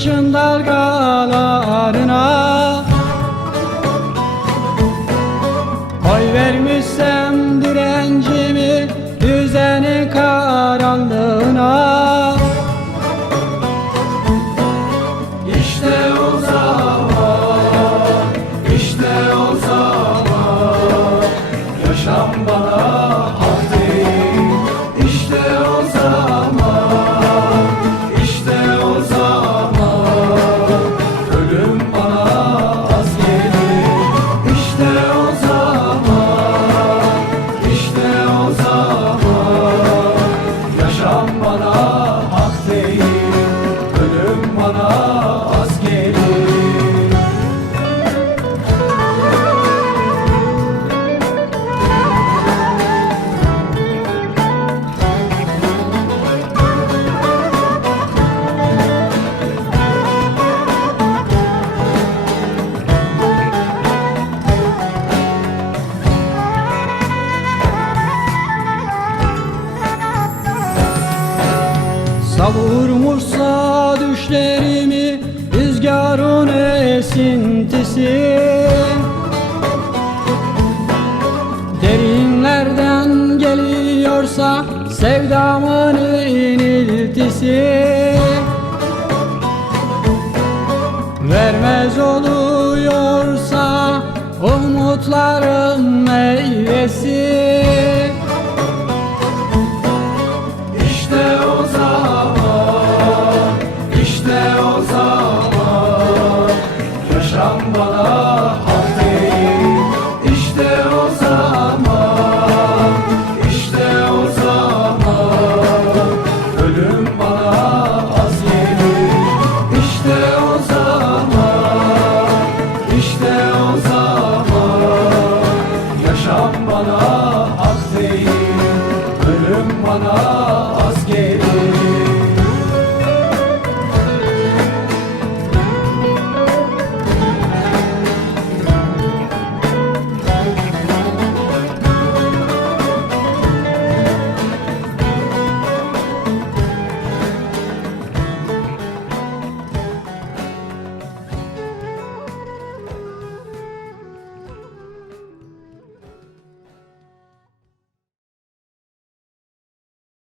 hırçın dalgalarına. Koy vermişsem direncimi düzenin karanlığına. İşte o zaman, işte o zaman yaşam bana hak değil. İşte o zaman, işte o zaman ölüm bana az gelir. İşte o zaman, işte o zaman yaşam bana hak değil. Ölüm bana az gelir. Savurmuşsa düşlerimi rüzgarın esintisi, derinlerden geliyorsa sevdamın iniltisi, vermez oluyorsa umutların meyvesi,